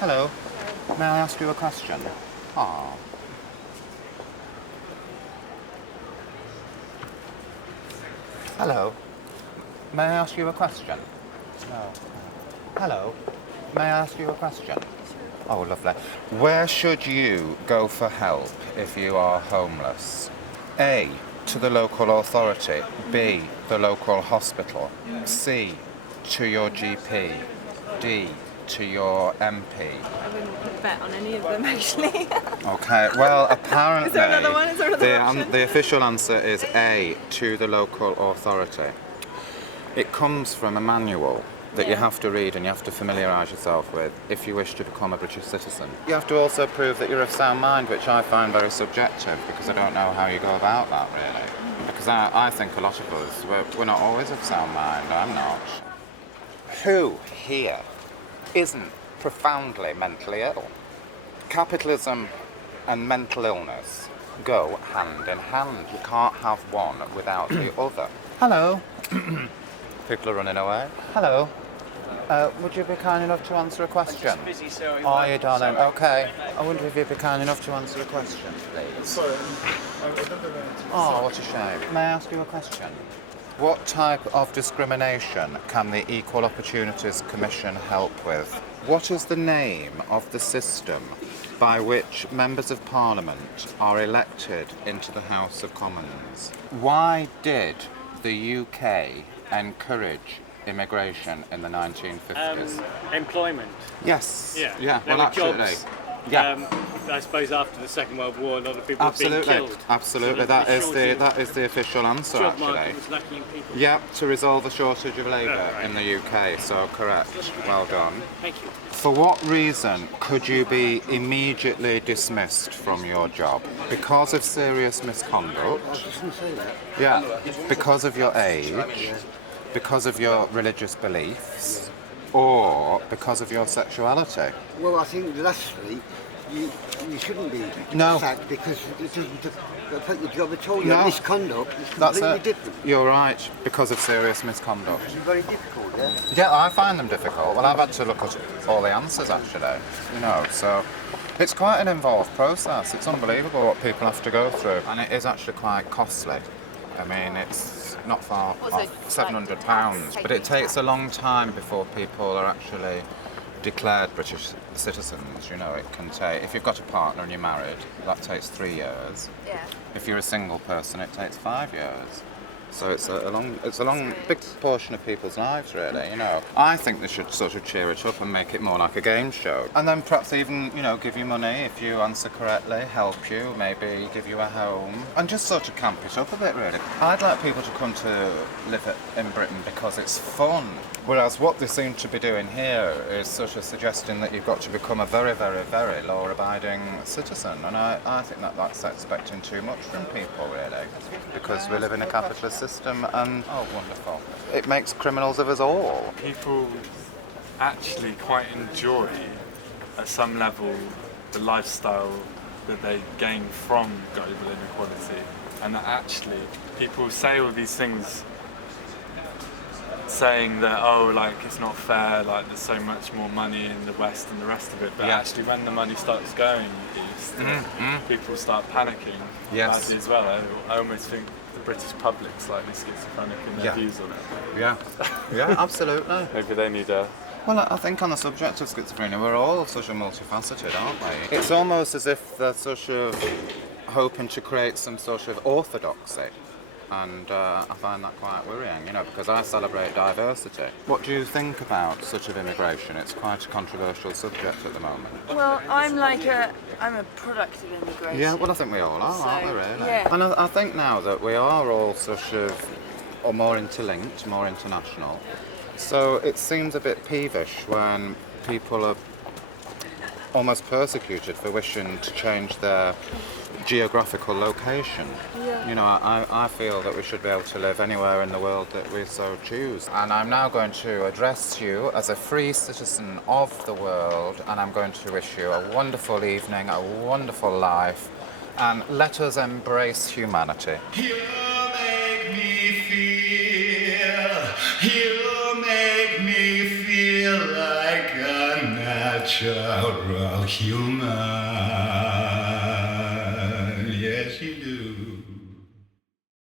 Hello. May I ask you a question? Ah. Hello. May I ask you a question? No. Hello. May I ask you a question? Oh, lovely. Where should you go for help if you are homeless? A, to the local authority. B, the local hospital. C, to your GP. D, to your MP. I wouldn't bet on any of them, actually. Okay, well, apparently... Is there another one? Is there another option? The official answer is A, to the local authority. It comes from a manual that you have to read and you have to familiarise yourself with if you wish to become a British citizen. You have to also prove that you're of sound mind, which I find very subjective because I don't know how you go about that, really. Because I think a lot of us, we're not always of sound mind. I'm not. Who here isn't profoundly mentally ill? Capitalism and mental illness go hand in hand. You can't have one without the other. Hello. People are running away. Hello. Would you be kind enough to answer a question? I'm just busy, so Oh, you darling. Okay. I wonder if you'd be kind enough to answer a question, please. Sorry, I don't know. Oh, what a shame. May I ask you a question? What type of discrimination can the Equal Opportunities Commission help with? What is the name of the system by which members of Parliament are elected into the House of Commons? Why did the UK encourage immigration in the 1950s? Employment. Yes. There Well, were absolutely. jobs. Yeah. I suppose after the Second World War, a lot of people were being Absolutely. killed. Absolutely. So That the is the official answer, job actually. market was lacking in people. Yeah, to resolve the shortage of labour Right. in the UK. So correct. Well done. Thank you. For what reason could you be immediately dismissed from your job? Because of serious misconduct? Yeah. Because of your age? Because of your religious beliefs? Or because of your sexuality? Well, I think lastly, you shouldn't be No. sacked because it doesn't affect your job at all. No. Your misconduct is That's completely it. different. You're right. Because of serious misconduct. It's very difficult, yeah? Yeah, I find them difficult. Well, I've had to look at all the answers, actually. So it's quite an involved process. It's unbelievable what people have to go through. And it is actually quite costly. I mean, it's not far off £700, but it takes a long time before people are actually declared British citizens. It can take, if you've got a partner and you're married, that takes 3 years. Yeah. If you're a single person, it takes 5 years. So it's a long, big portion of people's lives, really. I think they should sort of cheer it up and make it more like a game show, and then perhaps even, give you money if you answer correctly, help you, maybe give you a home, and just sort of camp it up a bit, really. I'd like people to come to live in Britain because it's fun. Whereas what they seem to be doing here is sort of suggesting that you've got to become a very, very, very law-abiding citizen, and I think that's expecting too much from people, really, because we live in a capitalist system, and oh, wonderful! It makes criminals of us all. People actually quite enjoy, at some level, the lifestyle that they gain from global inequality, and that actually people say all these things, saying that it's not fair, there's so much more money in the West and the rest of it, but actually when the money starts going east, people start panicking badly as well. I almost think the British public's slightly schizophrenic in their views on it. Yeah, absolutely. Maybe they need a... Well, I think on the subject of schizophrenia, we're all sort of multifaceted, aren't we? It's almost as if they're sort of hoping to create some sort of orthodoxy. And I find that quite worrying, because I celebrate diversity. What do you think about sort of immigration? It's quite a controversial subject at the moment. Well, I'm a product of immigration. Yeah, well, I think we all are, aren't we, really? Yeah. And I think now that we are all sort of more interlinked, more international, so it seems a bit peevish when people are almost persecuted for wishing to change their geographical location. I feel that we should be able to live anywhere in the world that we so choose. And I'm now going to address you as a free citizen of the world, and I'm going to wish you a wonderful evening, a wonderful life, and let us embrace humanity. You make me feel like a natural human.